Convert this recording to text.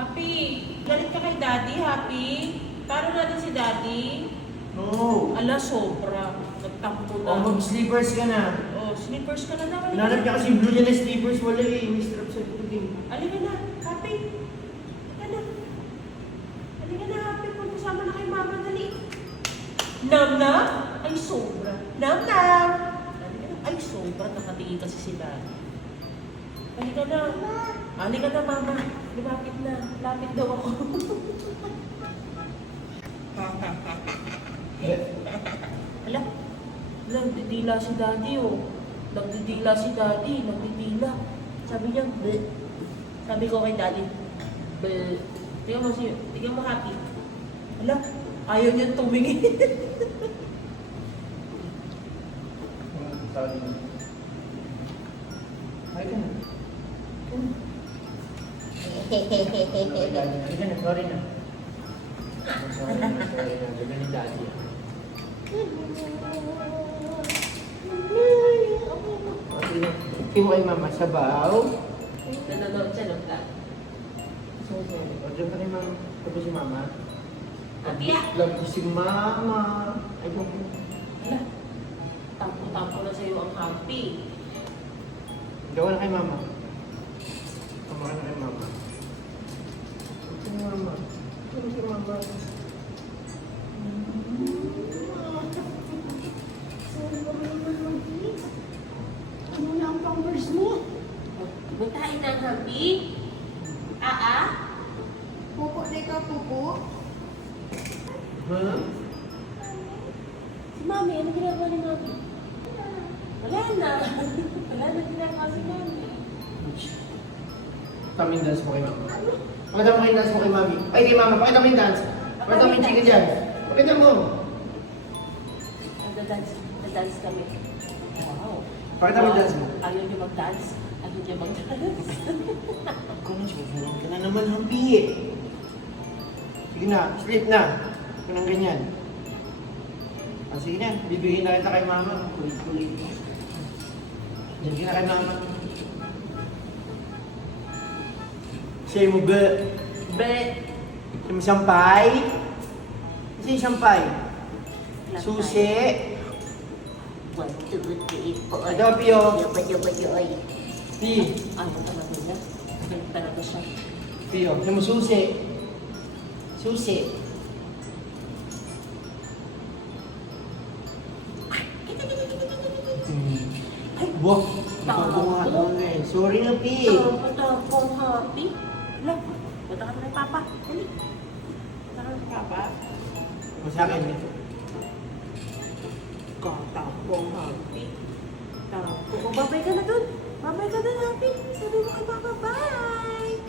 Happy, galit ka kay Daddy, Happy? Paano natin si Daddy? No. Ala, sobra. Nagtampo na. Oh, mag-sleepers ka na. Oh, slippers ka na naman. Hinanap niya kasi yung blue niya na sleepers. Wala eh. May strap sa likod eh. Halika na, Happy. Halika na. Halika na, Happy. Kung kasama na kay Mama, dali. Nam na? Ay, sobra. Nam na. Halika na. Ay, sobra. Nakatingin kasi si Daddy. Halika na. Halika na, Mama. Lumapit na. Lapit daw ako. Ala, nagdidila si Daddy oh. Nagdidila si Daddy, nagdidila. Sabi niya, bleh. Sabi ko kay Daddy, bleh. Tingnan mo Happy. Ala, ayaw niya tumingin. Sorry. Ay ka na. Halika na, sorry na. Sorry na. Ganda ni Daddy. Okay na. Sige mo kay Mama, sabaw. Nanonood siya ng vlog. O, dyan ka kay Mama. Tapos si Mama. Atiya! Love ko si Mama. Ay, kung... Ala, tampo-tampo na sa'yo ang Happy. Gawa na kay Mama. Tama ka na kay Mama. Si Mama. Si Mama. Ano na ang pampers mo? Buntahin na ang Happy. Pupo na ikaw, pupo. Ha? Si Mami, ano ginagawa ni Mami? Wala na. Wala na ginagawa si Mami. Pakita mo yung dance mo kay Mama. Pakita mo yung dance mo kay Mami. Ay, kay Mama. Pakita mo yung dance. Pakita mo yung chicken dyan. Pakita mo. Nag-dance kami. Wow. Pakita mo yung dance mo. Ayaw niyo mag-dance. Ayaw niyo mag-dance. Ako na, susunod ka na naman, Hampi eh. Sige na, sleep na. Ito nang ganyan. Sige na, bibigyan na kita kay Mama. Kulit-kulit mo. Diyan ka na kay Mama. Say mo, be. Be. Say mo, sampay. Say sampay. Susi. 1, 2, 3, 4. Ito, Pio. Yoy. Pi. Ano talaga niya? Ganun talaga siya. Pio. Say mo, susi. Susi. Ay, wah. Ikaw nga doon eh. Sorry na, Pi. Tapong Happy. Wala. Punta ka na kay Papa. Dali. Punta ka na kay Papa. Sa akin eh. Katapong Happy. Tapos, babay ka na dun. Babay ka dun, Happy. Sabi mo kay Papa, bye!